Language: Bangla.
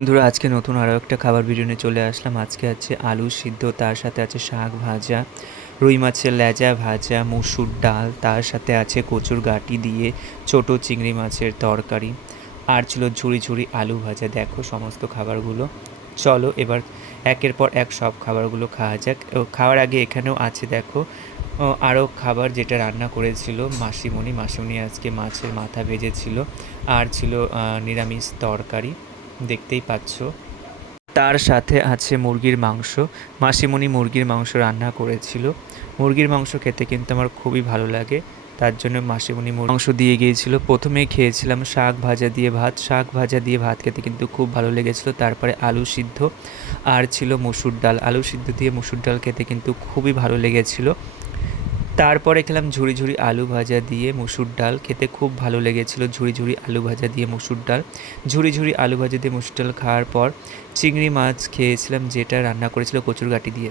বন্ধুরা আজকে নতুন আরও একটা খাবার ভিডিও নিয়ে চলে আসলাম। আজকে আছে আলু সিদ্ধ, তার সাথে আছে শাক ভাজা, রুই মাছের লেজা ভাজা, মুসুর ডাল, তার সাথে আছে কচুর গাঁটি দিয়ে ছোট চিংড়ি মাছের তরকারি, আর ছিল ঝুড়ি ঝুড়ি আলু ভাজা। দেখো সমস্ত খাবারগুলো। চলো এবার একের পর এক সব খাবারগুলো খাওয়া যাক। খাওয়ার আগে এখানেও আছে দেখো আরও খাবার যেটা রান্না করেছিল মাসিমণি আজকে মাছের মাথা ভেজেছিল, আর ছিল নিরামিষ তরকারি, দেখতেই পাচ্ছ। তার সাথে আছে মুরগির মাংস। মাসিমণি মুরগির মাংস রান্না করেছিল। মুরগির মাংস খেতে কিন্তু আমার খুবই ভালো লাগে, তার জন্য মাসিমণি মাংস দিয়ে গিয়েছিল। প্রথমেই খেয়েছিলাম শাক ভাজা দিয়ে ভাত। শাক ভাজা দিয়ে ভাত খেতে কিন্তু খুব ভালো লেগেছিলো। তারপরে আলু সিদ্ধ, আর ছিল মুসুর ডাল। আলু সিদ্ধ দিয়ে মুসুর ডাল খেতে কিন্তু খুবই ভালো লেগেছিলো। তারপরে খেলাম ঝুড়ি ঝুড়ি আলু ভাজা দিয়ে মুসুর ডাল, খেতে খুব ভালো লেগেছিলো ঝুড়ি ঝুড়ি আলু ভাজা দিয়ে মুসুর ডাল। ঝুড়ি ঝুড়ি আলু ভাজা দিয়ে মুসুর ডাল খাওয়ার পর চিংড়ি মাছ খেয়েছিলাম, যেটা রান্না করেছিল কচুর গাঁটি দিয়ে।